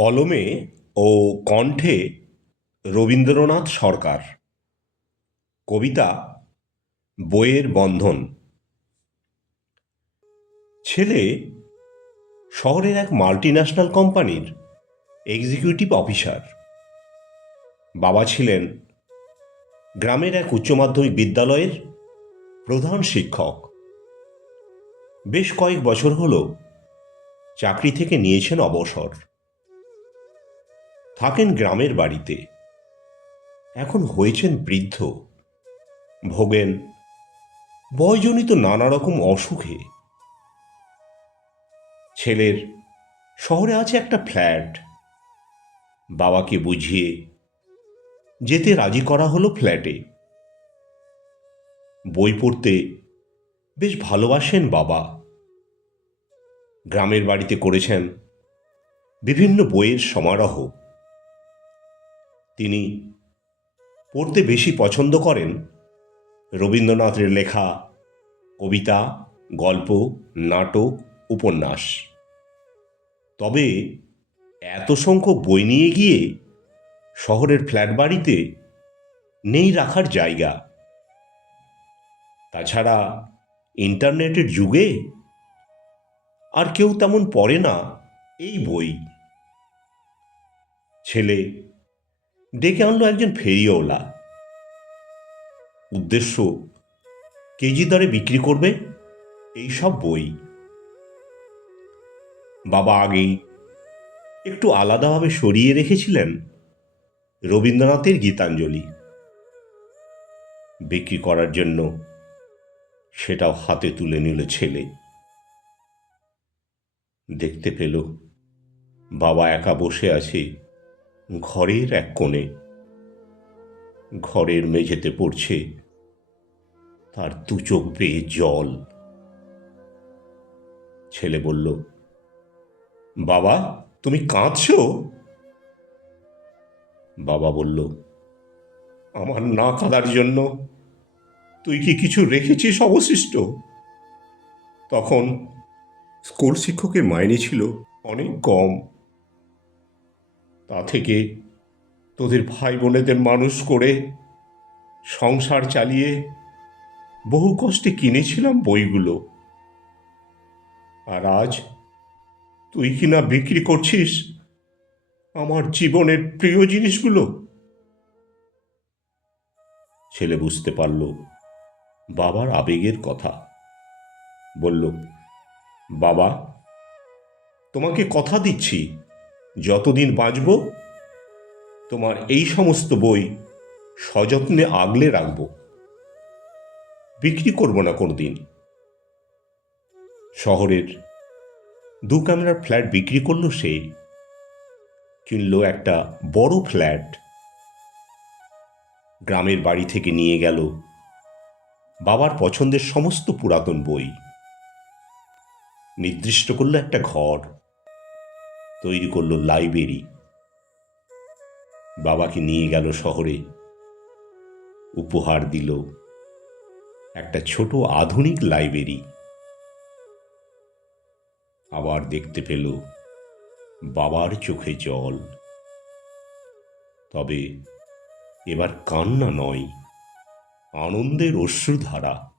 কলমে ও কণ্ঠে রবীন্দ্রনাথ সরকার। কবিতা বইয়ের বন্ধন। ছেলে শহরের এক মাল্টিন্যাশনাল কোম্পানির এক্সিকিউটিভ অফিসার। বাবা ছিলেন গ্রামের এক উচ্চ মাধ্যমিক বিদ্যালয়ের প্রধান শিক্ষক। বেশ কয়েক বছর হল চাকরি থেকে নিয়েছেন অবসর। থাকেন গ্রামের বাড়িতে। এখন হয়েছেন বৃদ্ধ, ভোগেন বয়জনিত নানা রকম অসুখে। ছেলের শহরে আছে একটা ফ্ল্যাট। বাবাকে বুঝিয়ে যেতে রাজি করা হলো ফ্ল্যাটে। বই পড়তে বেশ ভালোবাসেন বাবা। গ্রামের বাড়িতে করেছেন বিভিন্ন বইয়ের সমারোহ। তিনি পড়তে বেশি পছন্দ করেন রবীন্দ্রনাথের লেখা কবিতা, গল্প, নাটক, উপন্যাস। তবে এত সংখ্যক বই নিয়ে গিয়ে শহরের ফ্ল্যাট বাড়িতে নেই রাখার জায়গা। তাছাড়া ইন্টারনেটের যুগে আর কেউ তেমন পড়ে না এই বই। ছেলে ডেকে আনলো একজন ফেরিওয়ালা। উদ্দেশ্য কেজি দরে বিক্রি করবে এই সব বই। বাবা আগেই একটু আলাদাভাবে সরিয়ে রেখেছিলেন রবীন্দ্রনাথের গীতাঞ্জলি। বিক্রি করার জন্য সেটাও হাতে তুলে নিল ছেলে। দেখতে পেল বাবা একা বসে আছে ঘরের এক কোণে। ঘরের মেঝেতে পড়ছে তার দু চোখ বেয়ে জল। ছেলে বলল, বাবা তুমি কাঁদছো? বাবা বলল, আমার না কাঁদার জন্য তুই কি কিছু রেখেছিস অবশিষ্ট? তখন স্কুল শিক্ষকের মাইনে ছিল অনেক কম। তা থেকে তোদের ভাই বোনেদের মানুষ করে সংসার চালিয়ে বহু কষ্টে কিনেছিলাম বইগুলো। আর আজ তুই কিনা বিক্রি করছিস আমার জীবনের প্রিয় জিনিসগুলো। ছেলে বুঝতে পারল বাবার আবেগের কথা। বলল, বাবা তোমাকে কথা দিচ্ছি যতদিন বাঁচব তোমার এই সমস্ত বই সযত্নে আগলে রাখব, বিক্রি করব না কোনোদিন। শহরের দু কামরার ফ্ল্যাট বিক্রি করলো সে। কিনল একটা বড় ফ্ল্যাট। গ্রামের বাড়ি থেকে নিয়ে গেল বাবার পছন্দের সমস্ত পুরাতন বই। নির্দিষ্ট করলো একটা ঘর, তৈরি করলো লাইব্রেরি। বাবাকে নিয়ে গেল শহরে। উপহার দিল একটা ছোট আধুনিক লাইব্রেরি। আবার দেখতে পেল বাবার চোখে জল। তবে এবার কান্না নয়, আনন্দের অশ্রুধারা।